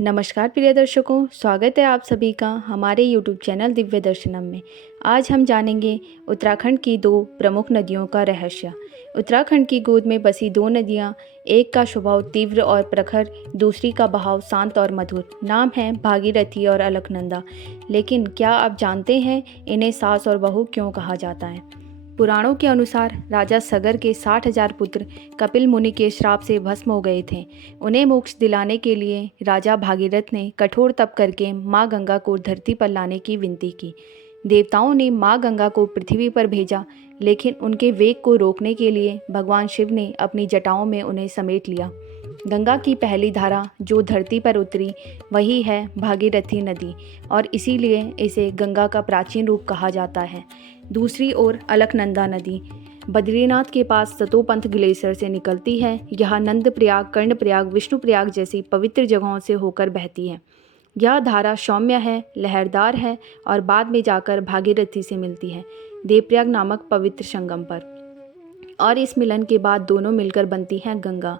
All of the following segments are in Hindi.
नमस्कार प्रिय दर्शकों, स्वागत है आप सभी का हमारे YouTube चैनल दिव्य दर्शनम में। आज हम जानेंगे उत्तराखंड की दो प्रमुख नदियों का रहस्य। उत्तराखंड की गोद में बसी दो नदियाँ, एक का स्वभाव तीव्र और प्रखर, दूसरी का बहाव शांत और मधुर। नाम है भागीरथी और अलकनंदा। लेकिन क्या आप जानते हैं इन्हें सास और बहू क्यों कहा जाता है? पुराणों के अनुसार राजा सगर के 60,000 पुत्र कपिल मुनि के श्राप से भस्म हो गए थे। उन्हें मोक्ष दिलाने के लिए राजा भागीरथ ने कठोर तप करके माँ गंगा को धरती पर लाने की विनती की। देवताओं ने माँ गंगा को पृथ्वी पर भेजा, लेकिन उनके वेग को रोकने के लिए भगवान शिव ने अपनी जटाओं में उन्हें समेट लिया। गंगा की पहली धारा जो धरती पर उतरी वही है भागीरथी नदी, और इसीलिए इसे गंगा का प्राचीन रूप कहा जाता है। दूसरी ओर अलकनंदा नदी बद्रीनाथ के पास सतोपंथ ग्लेशियर से निकलती है। यह नंदप्रयाग, कर्णप्रयाग, विष्णुप्रयाग जैसी पवित्र जगहों से होकर बहती है। यह धारा सौम्य है, लहरदार है और बाद में जाकर भागीरथी से मिलती है देवप्रयाग नामक पवित्र संगम पर, और इस मिलन के बाद दोनों मिलकर बनती हैं गंगा।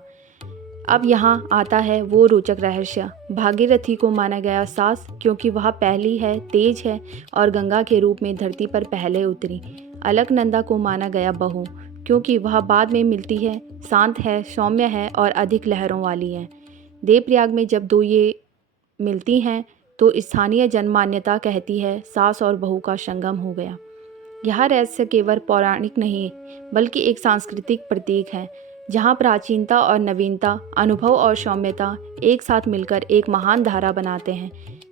अब यहाँ आता है वो रोचक रहस्य। भागीरथी को माना गया सास क्योंकि वह पहली है, तेज है और गंगा के रूप में धरती पर पहले उतरी। अलकनंदा को माना गया बहू क्योंकि वह बाद में मिलती है, शांत है, सौम्य है और अधिक लहरों वाली है। देवप्रयाग में जब दो ये मिलती हैं तो स्थानीय जनमान्यता कहती है सास और बहू का संगम हो गया। यह रहस्य केवल पौराणिक नहीं बल्कि एक सांस्कृतिक प्रतीक है, जहाँ प्राचीनता और नवीनता, अनुभव और सौम्यता एक साथ मिलकर एक महान धारा बनाते हैं।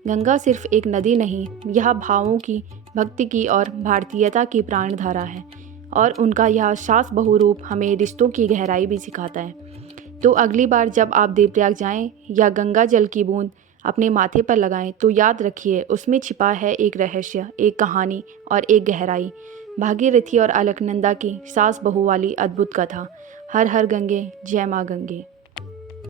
गंगा सिर्फ एक नदी नहीं, यह भावों की, भक्ति की और भारतीयता की प्राण धारा है, और उनका यह सास बहू रूप हमें रिश्तों की गहराई भी सिखाता है। तो अगली बार जब आप देवप्रयाग जाएं या गंगा जल की बूंद अपने माथे पर लगाएं तो याद रखिए उसमें छिपा है एक रहस्य, एक कहानी और एक गहराई। भागीरथी और अलकनंदा की सास बहू वाली अद्भुत कथा। हर हर गंगे, जय माँ गंगे।